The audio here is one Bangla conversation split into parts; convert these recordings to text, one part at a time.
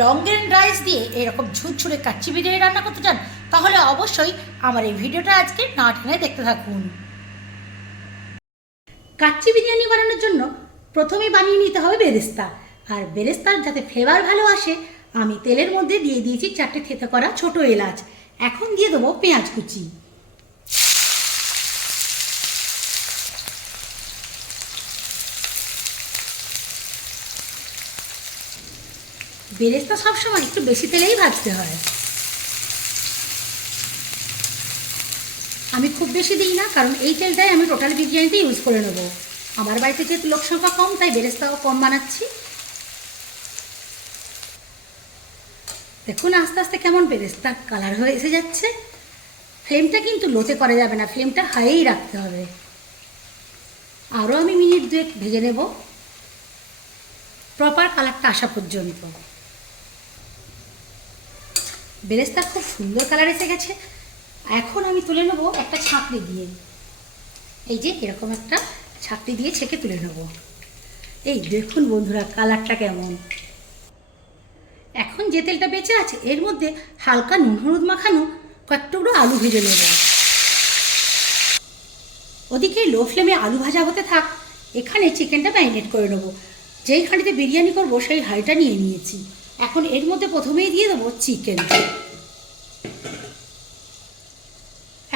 লং গ্রেন রাইস দিয়ে এরকম ঝুরঝুরে কাচ্চি বিরিয়ানি রান্না করতে চান তাহলে অবশ্যই আমার এই ভিডিওটা আজকে না টেনে দেখতে থাকুন। কাচ্চি বিরিয়ানি বানানোর জন্য প্রথমেই বানিয়ে নিতে হবে বেরেস্তা। আর বেরেস্তার যাতে ফ্লেভার ভালো আসে আমি তেলের মধ্যে দিয়ে দিয়েছি 4টে থেতো করা ছোট এলাচ। এখন দিয়ে দেবো পেঁয়াজ কুচি। বেরেস্তা সবসময় একটু বেশি তেলেই ভাজতে হয়। আমি খুব বেশি দিই না, কারণ এই তেলটাই আমি টোটাল বিরিয়ানিতে ইউজ করে নেব। আমার বাড়িতে যেহেতু লোক সংখ্যা কম তাই বেরেস্তাও কম বানাচ্ছি। দেখুন আস্তে আস্তে কেমন বেরেস্তার কালার হয়ে এসে যাচ্ছে। ফ্লেমটা কিন্তু লোতে করা যাবে না, ফ্লেমটা হাইই রাখতে হবে। আরও আমি মিনিট 2 ভেজে নেব প্রপার কালারটা আসা পর্যন্ত। বেরেস্তার খুব সুন্দর কালার এসে গেছে। এখন আমি তুলে নেব একটা ছাঁকনি দিয়ে। এই যে এরকম একটা ছাঁকনি দিয়ে ছেঁকে তুলে নেব। এই দেখুন বন্ধুরা কালারটা কেমন। এখন যে তেলটা বেঁচে আছে এর মধ্যে হালকা নুন হলুদ মাখানো কয়েক টুকরো আলু ভেজে নেব। ওদিকে লো ফ্লেমে আলু ভাজা হতে থাক, এখানে চিকেনটা ম্যারিনেট করে নেব। যেই হাঁড়িতে বিরিয়ানি করবো সেই হাঁড়িটা নিয়ে নিয়েছি। এখন এর মধ্যে প্রথমেই দিয়ে দেবো চিকেন।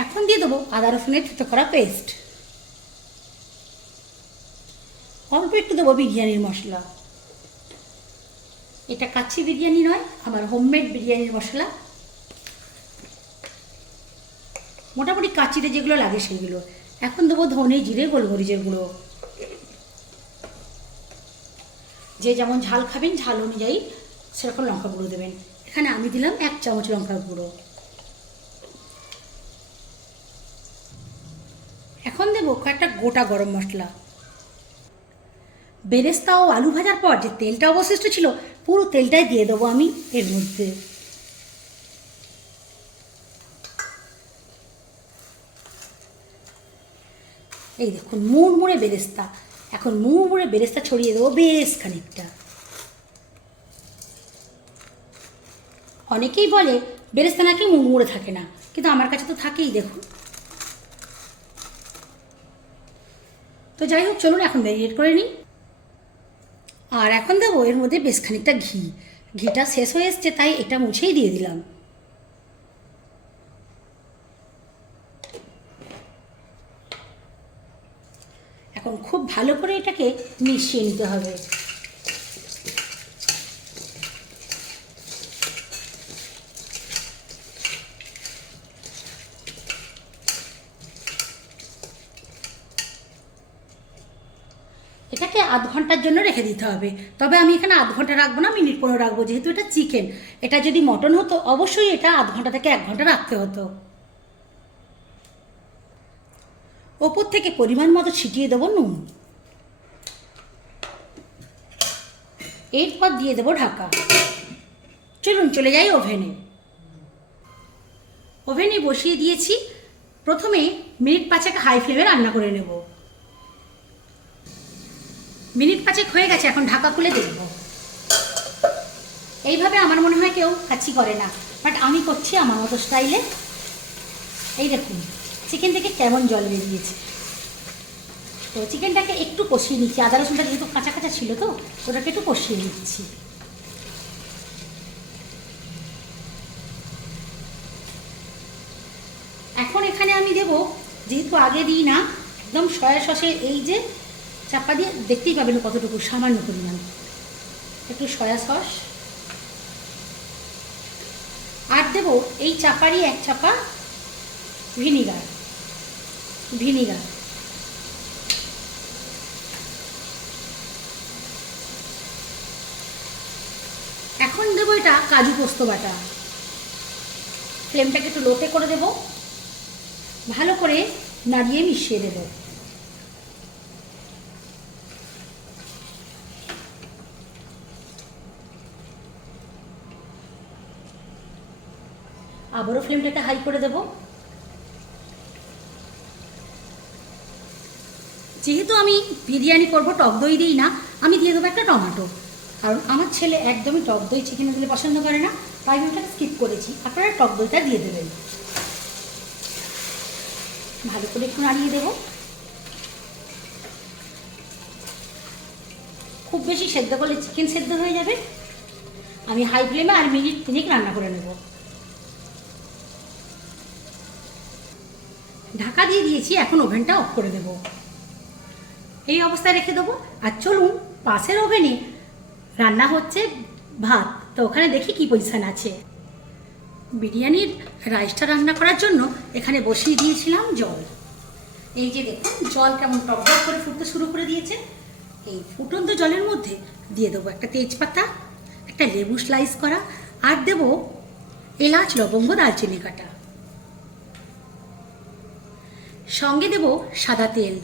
এখন দিয়ে দেবো আদা রসুনের থেতো করা পেস্ট। অল্প একটু দেবো বিরিয়ানির মশলা। এটা কাচ্চি বিরিয়ানি নয়, আমার হোমমেড বিরিয়ানির মশলা। মোটামুটি কাচ্চিতে যেগুলো লাগে সেগুলো। এখন দেবো ধনে জিরে গোলমরিচের গুঁড়ো। যে যেমন ঝাল খাবেন ঝাল অনুযায়ী সেরকম লঙ্কা গুঁড়ো দেবেন। এখানে আমি দিলাম 1 চামচ লঙ্কার গুঁড়ো। এখন দেবো কয়েকটা গোটা গরম মশলা। বেরেস্তা ও আলু ভাজার পর যে তেলটা অবশিষ্ট ছিল পুরো তেলটাই দিয়ে দেবো আমি এর মধ্যে। এই দেখুন মুড়মুড়ে বেরেস্তা। এখন মুড়মুড়ে বেরেস্তা ছড়িয়ে দেবো বেশ খানিকটা। অনেকেই বলে বেরেস্তা নাকি মুড়মুড়ে থাকে না, কিন্তু আমার কাছে তো থাকেই। দেখুন তো যাই হোক, চলুন এখন ম্যারিনেট করে নিই। আর এখন দেবো এর মধ্যে বেশ খানিকটা ঘি। ঘিটা শেষ হয়ে এসছে তাই এটা মুছেই দিয়ে দিলাম। এখন খুব ভালো করে এটাকে মিশিয়ে নিতে হবে। এটাকে আধ ঘন্টার জন্য রেখে দিতে হবে। তবে আমি এখানে আধ ঘন্টা রাখবো না, মিনিট 15 রাখবো, যেহেতু এটা চিকেন। এটা যদি মটন হতো অবশ্যই এটা আধ ঘন্টা থেকে 1 ঘন্টা রাখতে হতো। ওপর থেকে পরিমাণ মতো ছিটিয়ে দেবো নুন। এরপর দিয়ে দেবো ঢাকা। চলুন চলে যাই ওভেনে। ওভেনে বসিয়ে দিয়েছি। প্রথমে মিনিট 5 হাই ফ্লেমে রান্না করে নেব। মিনিট 5 হয়ে গেছে, এখন ঢাকা খুলে দেখব। এইভাবে আমার মনে হয় কেউ কাচ্চি করে না, বাট আমি করছি আমার মতো স্টাইলে। এই দেখুন চিকেন থেকে কেমন জল বেরিয়েছে। তো চিকেনটাকে একটু কষিয়ে নিচ্ছি। আদা রসুনটা যেহেতু কাঁচা কাঁচা ছিল তো ওটাকে একটু কষিয়ে নিচ্ছি। এখন এখানে আমি দেব, যেহেতু আগে দিই না, একদম সয়া সসের এই যে চাপা দিয়ে দেখতেই পাবেন কতটুকু, সামান্য পরিমাণ একটু সয়া সস। আর দেব এই চাপারই 1 চাপা ভিনিগার। এখন দেবো এটা কাজু পোস্ত বাটা। ফ্লেমটাকে একটু লোতে করে দেব। ভালো করে নাড়িয়ে মিশিয়ে দেব। আবারও ফ্লেমটাকে হাই করে দেব। যেহেতু আমি বিরিয়ানি করব টক দই দিই না, আমি দিয়ে দেবো একটা টমেটো। কারণ আমার ছেলে একদমই টক দই চিকেনে দিলে পছন্দ করে না, তাই আমি ওটা স্কিপ করেছি। আপনারা টক দইটা দিয়ে দেবেন। ভালো করে একটু নাড়িয়ে দেবো। খুব বেশি সেদ্ধ করলে চিকেন সেদ্ধ হয়ে যাবে। আমি হাই ফ্লেমে আর মিনিট 3 রান্না করে নেব। ঢাকা দিয়ে দিয়েছি, এখন ওভেনটা অফ করে দেব। এই অবস্থায় রেখে দেবো। আর চলুন, পাশের ওভেনে রান্না হচ্ছে ভাত, তো ওখানে দেখি কি পজিশন আছে। বিরিয়ানির রাইসটা রান্না করার জন্য এখানে বসিয়ে দিয়েছিলাম জল। এই যে দেখুন জল কেমন টকটক করে ফুটতে শুরু করে দিয়েছে। এই ফুটন্ত জলের মধ্যে দিয়ে দেবো একটা তেজপাতা, একটা লেবু স্লাইস করা, আর দেব এলাচ, লবঙ্গ, দারচিনি কাটা। সঙ্গে দেব সাদা তেল।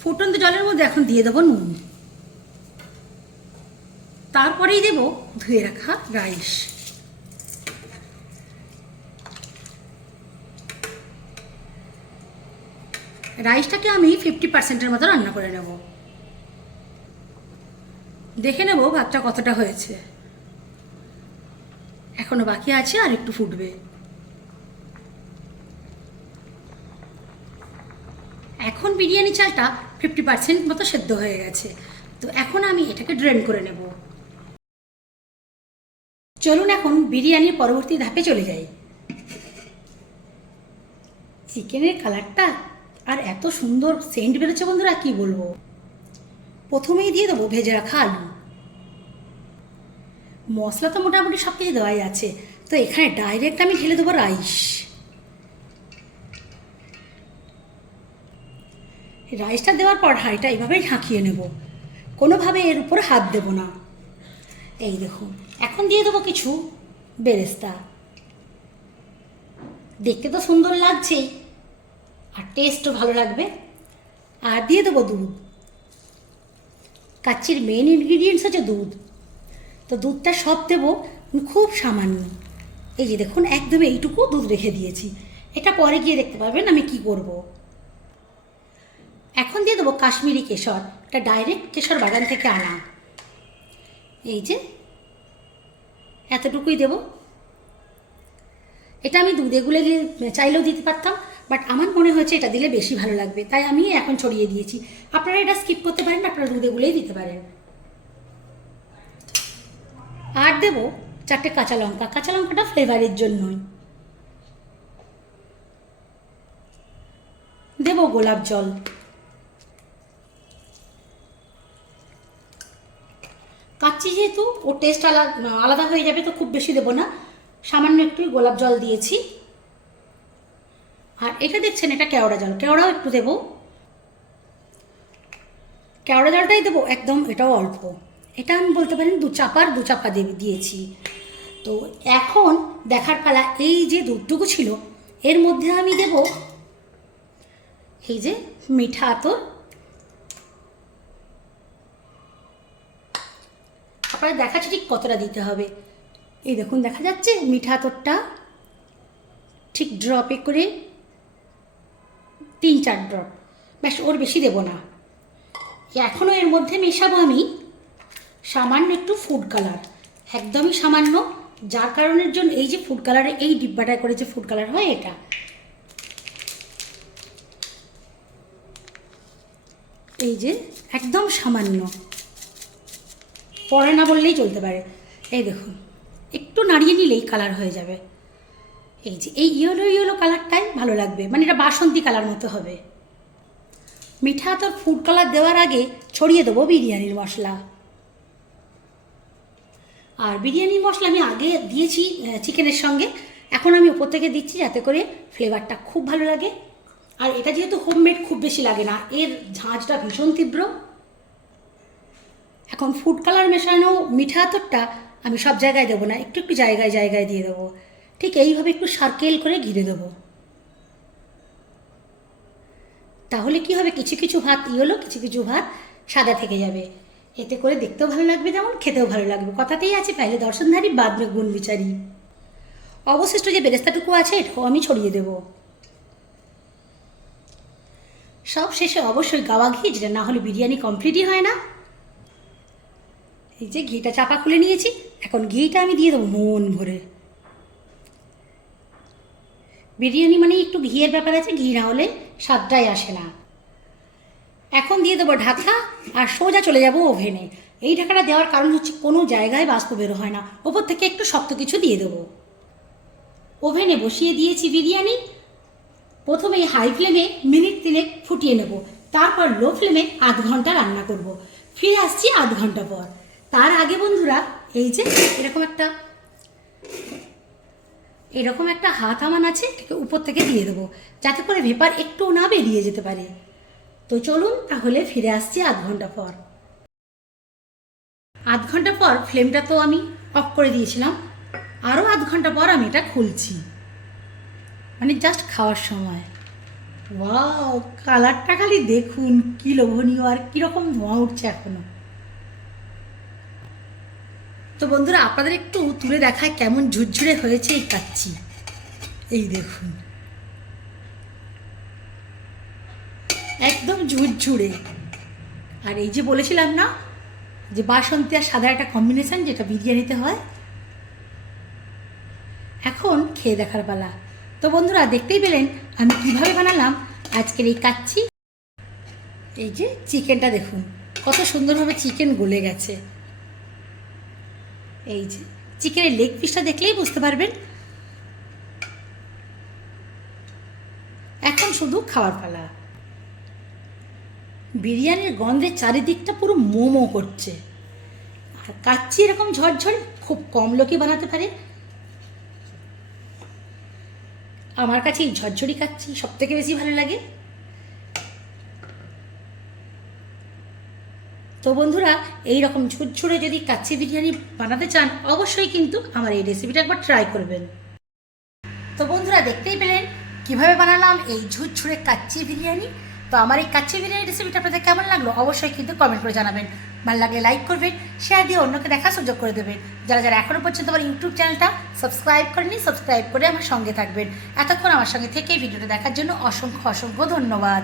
ফুটন্ত জলের মধ্যে এখন দিয়ে দেবো নুন। তারপরেই দেব ধুয়ে রাখা রাইস। রাইসটাকে আমি 50%-এর মতো রান্না করে নেব। দেখে নেব ভাতটা কতটা হয়েছে। এখনো বাকি আছে, আর একটু ফুটবে। এখন বিরিয়ানি চালটা 50% মতো সেদ্ধ হয়ে গেছে। তো এখন আমি এটাকে ড্রেন করে নেব। চলুন এখন বিরিয়ানির পরবর্তী ধাপে চলে যাই। চিকেনের কালারটা আর এত সুন্দর সেন্ট বেরোচ্ছে বন্ধুরা, কি বলবো। প্রথমেই দিয়ে দেবো ভেজে রাখা আলু। মশলা তো মোটামুটি সব কিছু দেওয়াই আছে, তো এখানে ডাইরেক্ট আমি ঢেলে দেবো রাইস। রাইসটা দেওয়ার পর হাঁড়িটা এইভাবেই ঝাঁকিয়ে নেব, কোনোভাবে এর উপর হাত দেব না। এই দেখুন, এখন দিয়ে দেবো কিছু বেরেস্তা। দেখতে তো সুন্দর লাগছেই, আর টেস্টও ভালো লাগবে। আর দিয়ে দেবো দুধ। কাচ্চির মেন ইনগ্রিডিয়েন্টস হচ্ছে দুধ, তো দুধটা সব দেবো খুব সামান্য। এই যে দেখুন, একদম এইটুকু দুধ রেখে দিয়েছি। এটা পরে গিয়ে দেখতে পারবেন আমি কি করব। এখন দিয়ে দেবো কাশ্মীরি কেশর। এটা ডাইরেক্ট কেশর বাগান থেকে আনা। এই যে এতটুকুই দেব। এটা আমি দুধে গুলে চাইলেও দিতে পারতাম, বাট আমার মনে হয়েছে এটা দিলে বেশি ভালো লাগবে, তাই আমি এখন ছড়িয়ে দিয়েছি। আপনারা এটা স্কিপ করতে পারেন, আপনারা দুধে গুলেই দিতে পারেন। আর দেব 4টে কাঁচা লঙ্কা। কাঁচা লঙ্কাটা ফ্লেভারের জন্যই। দেব গোলাপ জল। কাচ্চি যেহেতু ওর টেস্ট আলাদা হয়ে যাবে, তো খুব বেশি দেবো না, সামান্য একটু গোলাপ জল দিয়েছি। আর এটা দেখছেন, এটা কেওড়া জল, কেওড়াও একটু দেবো। কেওড়া জলটাই দেবো একদম, এটাও অল্প। এটা আমি বলতে পারেন 2 চাপা দিয়েছি। তো এখন দেখার পালা, এই যে দুধটুকু ছিল এর মধ্যে আমি দেব এই যে মিঠা আতর। আপনারা দেখাচ্ছি ঠিক কতটা দিতে হবে। এই দেখুন, দেখা যাচ্ছে মিঠা আতরটা ঠিক ড্রপে করে 3-4 ড্রপ, ব্যাস, ওর বেশি দেব না। এখনও এর মধ্যে মেশাবো আমি সামান্য একটু ফুড কালার, একদমই সামান্য, যার কারণের জন্য এই যে ফুড কালারের এই ডিব্বাটা করে যে ফুড কালার হয়, এটা এই যে একদম সামান্য, পরে না বললেই চলতে পারে। এই দেখুন, একটু নাড়িয়ে নিলেই কালার হয়ে যাবে। এই যে এই ইয়েলো কালারটাই ভালো লাগবে, মানে এটা বাসন্তী কালার মতো হবে। মিঠা আতর ফুড কালার দেওয়ার আগে ছড়িয়ে দেবো বিরিয়ানির মশলা। আর বিরিয়ানির মশলা আমি আগে দিয়েছি চিকেনের সঙ্গে, এখন আমি ওপর থেকে দিচ্ছি যাতে করে ফ্লেভারটা খুব ভালো লাগে। আর এটা যেহেতু হোমমেড, খুব বেশি লাগে না, এর ঝাঁঝটা ভীষণ তীব্র। এখন ফুড কালার মেশানো মিঠা আতরটা আমি সব জায়গায় দেবো না, একটু একটু জায়গায় দিয়ে দেবো। ঠিক এইভাবে একটু সার্কেল করে ঘিরে দেবো। তাহলে কি হবে, কিছু কিছু ভাত ইয়েলো, কিছু কিছু ভাত সাদা থেকে যাবে। এতে করে দেখতেও ভালো লাগবে, যেমন খেতেও ভালো লাগবে। কথাতেই আছে, পহলে দর্শনধারী বাদ মে গুণ বিচারি। অবশিষ্ট যে বেরেস্তাটুকু আছে এটাও আমি ছড়িয়ে দেব। সব শেষে অবশ্যই গাওয়া ঘি, যেটা না হলে বিরিয়ানি কমপ্লিটই হয় না। এই যে ঘিটা চাপা খুলে নিয়েছি, এখন ঘিটা আমি দিয়ে দেবো মন ভরে। বিরিয়ানি মানে একটু ঘিয়ের ব্যাপার আছে, ঘি না হলে স্বাদটাই আসে না। এখন দিয়ে দেবো ঢাকা আর সোজা চলে যাব ওভেনে। এই ঢাকাটা দেওয়ার কারণ হচ্ছে কোনো জায়গায় বাষ্প বেরো হয় না, ওপর থেকে একটু শক্ত কিছু দিয়ে দেবো। ওভেনে বসিয়ে দিয়েছি বিরিয়ানি। প্রথমে হাই ফ্লেমে মিনিট 3 ফুটিয়ে নেব, তারপর লো ফ্লেমে আধ ঘন্টা রান্না করব। ফিরে আসছি আধ ঘন্টা পর। তার আগে বন্ধুরা, এই যে এরকম একটা হাত আমান আছে, এটাকে উপর থেকে দিয়ে দেবো, যাতে করে ভেপার একটু না বেরিয়ে যেতে পারে। তো চলুন তাহলে ফিরে আসছি আধ ঘন্টা পর। আধ ঘন্টা পর ফ্লেমটা তো আমি অফ করে দিয়েছিলাম, আরও আধ ঘন্টা পর আমি এটা খুলছি, মানে জাস্ট খাওয়ার সময়। ওয়াও, কালারটা খালি দেখুন কি লোভনীয়, আর কীরকম ধোঁয়া উঠছে এখনো। তো বন্ধুরা, আপনাদের একটু তুলে দেখায় কেমন ঝুরঝুরে হয়েছে এই কাচ্চি। এই দেখুন, একদম ঝুরঝুরে। আর এই যে বলেছিলাম না যে বাসন্তী আর সাদা একটা কম্বিনেশন, যেটা বিরিয়ানিতে হয়। এখন খেয়ে দেখার পালা। তো বন্ধুরা, দেখতেই পেলেন আমি কিভাবে বানালাম আজকের এই কাচ্চি। এই যে চিকেনটা দেখুন, কত সুন্দরভাবে চিকেন গলে গেছে। এই যে চিকেনের লেগ পিসটা দেখলেই বুঝতে পারবেন। এখন শুধু খাওয়ার পালা। বিরিয়ানির গন্ধে চারিদিকটা পুরো মোমো করছে। আর কাচ্চি এরকম ঝরঝরে খুব কম লোকই বানাতে পারে। আমার কাছে এই ঝরঝরি কাচ্চি সব থেকে বেশি ভালো লাগে। তো বন্ধুরা, এই রকম ঝুরঝুরে যদি কাচ্চি বিরিয়ানি বানাতে চান, অবশ্যই কিন্তু আমার এই রেসিপিটা একবার ট্রাই করবেন। তো বন্ধুরা, দেখতেই পেলেন কিভাবে বানালাম এই ঝুরঝুরে কাচ্চি বিরিয়ানি। তো আমার এই কাচ্চি বিরিয়ানি রেসিপিটা আপনাদের কেমন লাগলো অবশ্যই কিন্তু কমেন্ট করে জানাবেন। ভালো লাগলে লাইক করবেন, শেয়ার দিয়ে অন্যকে দেখার সুযোগ করে দেবেন। যারা যারা এখনও পর্যন্ত আমার ইউটিউব চ্যানেলটা সাবস্ক্রাইব করেনি, সাবস্ক্রাইব করে আমার সঙ্গে থাকবেন। এতক্ষণ আমার সঙ্গে থেকে ভিডিওটা দেখার জন্য অসংখ্য অসংখ্য ধন্যবাদ।